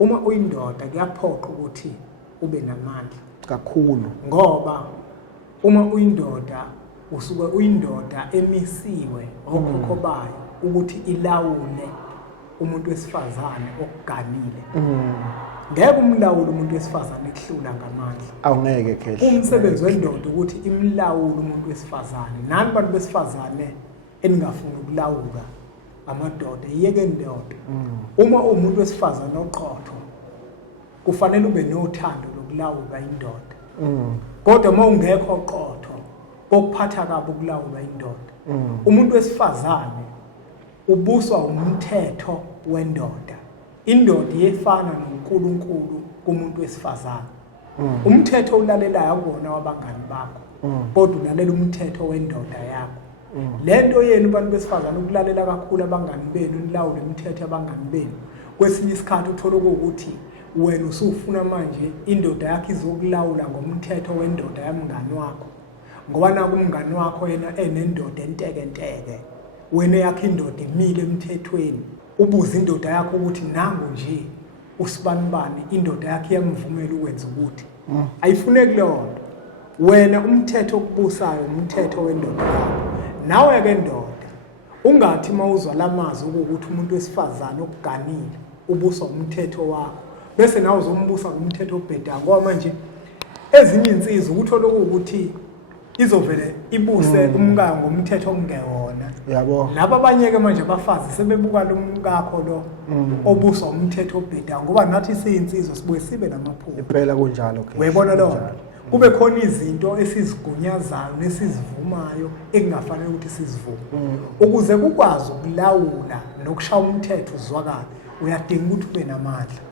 uma uyindoda kuyaphoqa ukuthi ube namandla kakhulu ngoba uma uyindoda usuke uyindoda emisiwe okhokho bayo ukuthi ilawule umuntu wesifazane okuganile. Ngeke umlawule umuntu wesifazane kuhlula ngamandla. Awungeke khehle. Umsebenzi wendoda ukuthi imlawule umuntu wesifazane. Nani bantu besifazane eningafuni ukulawula amadoda iyeke indoda. Uma umuntu wesifazane oqotho kufanele ube nothando lokulawula indoda. Kodwa uma ungekho oqotho kokuphatha kabi ukulawula indoda. Umuntu wesifazane ubuswa umthetho wendoda. Indoda iyefana noNkulunkulu kumuntu wesifazane. Umthetho ulalelayo akuwona wabangani bakho. Kodwa ulalela umthetho wendoda yakho. Lento yenu bantu besifazane ukulalela kakhulu abangani benu nilawule imithetho abangani benu. Kwesinye isikhathi uthola ukuthi wena usufuna manje indoda yakho izokulawula ngomthetho wendoda yamngani wakho. Ngoba naku umngani wakho yena enendoda enteke wena yakho indoda imile emthethweni. Ubuza indoda yakho ukuthi nangu nje usibanibani indoda yakho iyamvumela ukwenza ukuthi ayifuneki leyo nto. Wena umthetho okubusayo umthetho wendoda yakho. Nawe ke ndoda ungathi mawuzwa lamazwi ukuthi umuntu wesifazane okuganile ubuswa umthetho wakho bese nawe uzombusa umthetho obhedayo ngoba manje ezinye insizwa ukuthola ukuthi izovele ibuse umkayo ngomthetho ongewona. Yabo. Laba abanye ke manje abafazi sebebuka lo mkakho lo obuswa umthetho obhedayo ngoba nathi siyinsizwa sibuye sibe namaphupho. Impela kunjalo ke. Uyabona lo kube khona izinto esizigunyazayo nesizivumayo engafanele ukuthi sizivume. Ukuze kukwazi ukulawula nokushaya umthetho uzwakala uyadinga ukuthi ube namandla.